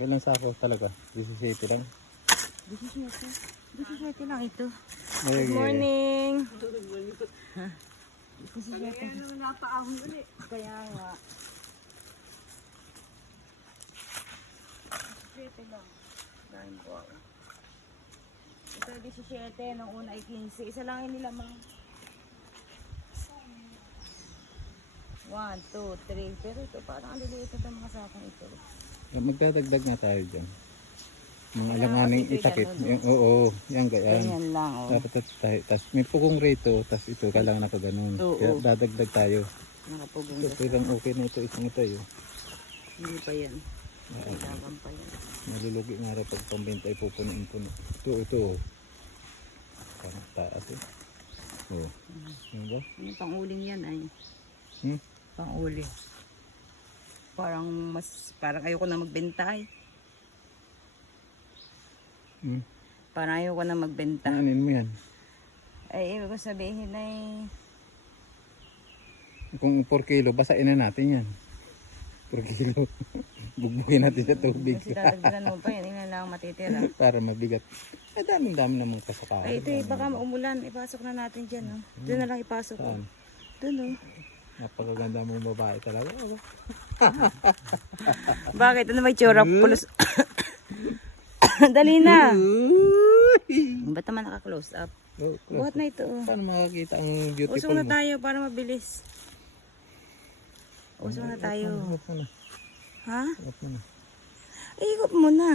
Ilang sako talaga? 17 lang? 17. 17 lang ito. Good Morning! 17. Napaahon ulit. Kaya nga. 17 lang. Dahil ko ako. Ito 17, nung una ay 15. Isa lang yun nila mga. 1, 2, 3. Pero ito parang ang liliit na mga sakong ito. Magdadagdag nga tayo dyan. Mga alanganing itakip. Oo, yan ganyan. Ganyan lang, oh. Dapat tayo. Tapos may pugong rito, tapos ito kailangan nakaganon. Kaya dadagdag tayo. Nakapugong Ito lang okay na ito, isang ito yun. Hindi pa yan. Kailangan pa yan. Malulugi nga rin pag pambenta ay pupunin ko na. Ito. Parang taas eh. Oo. Ano ba? Ano pang-uling yan ay? Pang-uling. Parang ayoko na magbenta ay. Parang ayoko na magbenta. Anin mo yan? Ay, ibig ko sabihin ay... Kung 4 kilo, basain na natin yan. 4 kilo. Bugbugin natin sa tubig. Kasi dadagdagan mo pa yan, yun lang matitira. Para mabigat. Ay, dami namang kasakahan. Ay, ito eh, baka maumulan. Ipasok na natin dyan, no? Doon na lang ipasok. Saan? Doon, no? Napakaganda mong babae talaga. Bakit? Ano may tsura? Pulos. Dali na. Ba't naman naka-close up? Buhat na ito. Paano makakita ang beautiful Usong na mo? tayo para mabilis. Usong na tayo. Up mo na. Ha? Up mo na. Ikot mo na.